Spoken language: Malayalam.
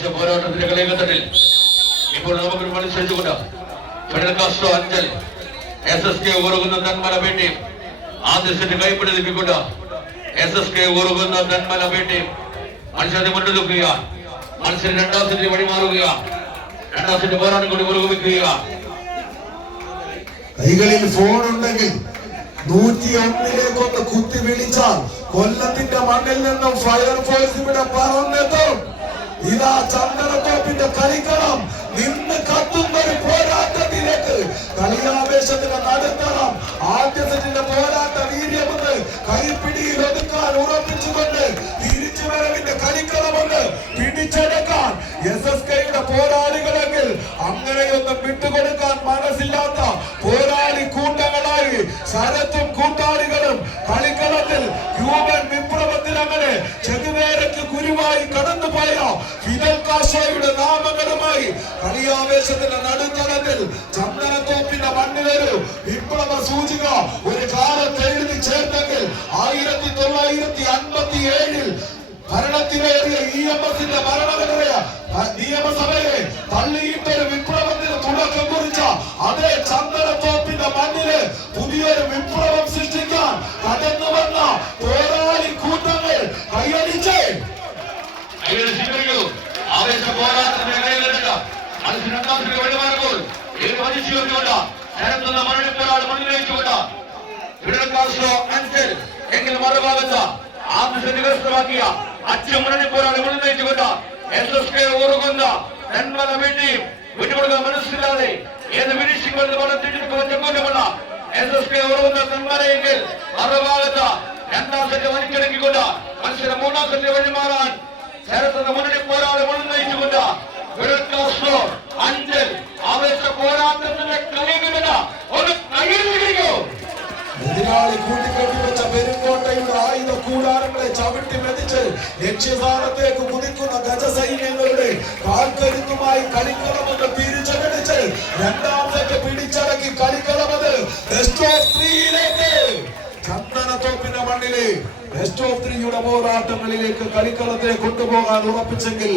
ആവേശ പോരാട്ടത്തിന്റെ കളികത്തട്ടിൽ ഇപ്പോൾ നമുക്കൊരു മത്സരിച്ചുകൊണ്ട് Fidel Castro Anchal S S K ഉറങ്ങുന്ന തന്മല പേട്ടിയും ആദ്യ സെറ്റ് എസ് എസ് കെ ഉറങ്ങുന്ന തന്മല പേട്ടിയും മത്സരത്തെ മുന്നിലെടുക്കുക മത്സരം രണ്ടാം സെറ്റിൽ വഴിമാറുക രണ്ടാം സെറ്റ് പോരാട്ടം കൂടി പുരോഗമിക്കുക കൈകളിൽ ഫോൺ ഉണ്ടെങ്കിൽ നൂറ്റി ഒന്നിലേക്ക് ഒന്ന് കുത്തി വിളിച്ചാൽ കൊല്ലത്തിന്റെ മണ്ണിൽ നിന്നും ഫയർഫോഴ്സ് ഇവിടെ പറന്നെത്തും. ഇതാ ചന്ദനത്തോപ്പിന്റെ കളിക്കളം. നിന്ന് കത്തുന്ന ഒരു പോരാട്ടത്തിലേക്ക്. കളിയാവേശത്തിന് നടത്തണം. ആദ്യ സെറ്റിന്റെ പോരാട്ട വീര്യമെന്ന് കൈപ്പിടിയിൽ ഒതുക്കാൻ ഉറപ്പിച്ചുകൊണ്ട് തിരിച്ചു വരവിന്റെ കളിക്കളമെന്ന് പിടിച്ചെടുക്കാൻ എസ് എസ് കെയുടെ പോരാളികളെങ്കിൽ അങ്ങനെയൊന്നും വിട്ടുകൊടുക്കാൻ മനസ്സില്ലാത്ത പോരാളി കൂട്ടങ്ങളായി ശരത്തും കൂട്ടാളികളും ഫിദൽ നാമകരമായി കളിയാവേശത്തിന്റെ നടുത്തളത്തിൽ ചന്ദനത്തോപ്പിന്റെ മണ്ണിലൊരു വിപ്ലവ സൂചിക ഒരു കാലത്ത് എഴുതി ചേർത്തെങ്കിൽ ആയിരത്തി തൊള്ളായിരത്തി അൻപത്തി ഏഴിൽ ഭരണത്തിലേറിയ ഇ എം ഭരണഘടനയ വലിച്ചു വെച്ചുകൊണ്ട് പോരാട് മുന്നിലേക്കുകൊണ്ട് അഞ്ചൽ എങ്കിൽ മറുഭാഗത്ത് ആദ്യ കരസ്ഥമാക്കിയ അച്ഛൻ പോരാളി മുന്നിലേക്കുകൊണ്ട് എസ് എസ് കെ ഊറുകുന്ന നന്മല വേണ്ടിയും വിട്ടുകൊടുക്കാൻ മനസ്സില്ലാതെ ഏത് തിരിച്ചു ചെങ്കൂറ്റമുള്ള എസ് എസ് കെ ഊറുകുന്ന നന്മലയെങ്കിൽ മറുഭാഗത്ത് രണ്ടാം സെറ്റ് വലിച്ചടക്കിക്കൊണ്ട് മത്സരം മൂന്നാം സെറ്റ് വഴിമാറാൻ ശരത്തുന്ന മുന്നണി പോരാളി മുന്നിലേക്കുകൊണ്ട് ഫെഡറൽ കാസ്ട്രോ അഞ്ചൽ ആവേശ പോരാട്ടത്തിന്റെ കളികളില്ല ഒരു കയ്യിലിരിക്കൂ എതിരാളി കൂട്ടിക്കെട്ടി വെച്ച പെരുങ്കോട്ടയുടെ ആയുധ കൂടാരങ്ങളെ ചവിട്ടി മെതിച്ച് ലക്ഷ്യസ്ഥാനത്തേക്ക് കുതിക്കുന്ന ഗജസൈന്യങ്ങളുടെ കാൽക്കരുത്തുമായി കളിക്കളമത് തിരിച്ചടിച്ച് രണ്ടാം സെറ്റ് പിടിച്ചടക്കി കളിക്കളമത്. ബെസ്റ്റ് ഓഫ് ത്രീയിലേക്ക് ചന്ദനത്തോപ്പിന്റെ മണ്ണിലെ ബെസ്റ്റ് ഓഫ് ത്രീയുടെ പോരാട്ടങ്ങളിലേക്ക് കളിക്കളത്തെ കൊണ്ടുപോകാൻ ഉറപ്പിച്ചെങ്കിൽ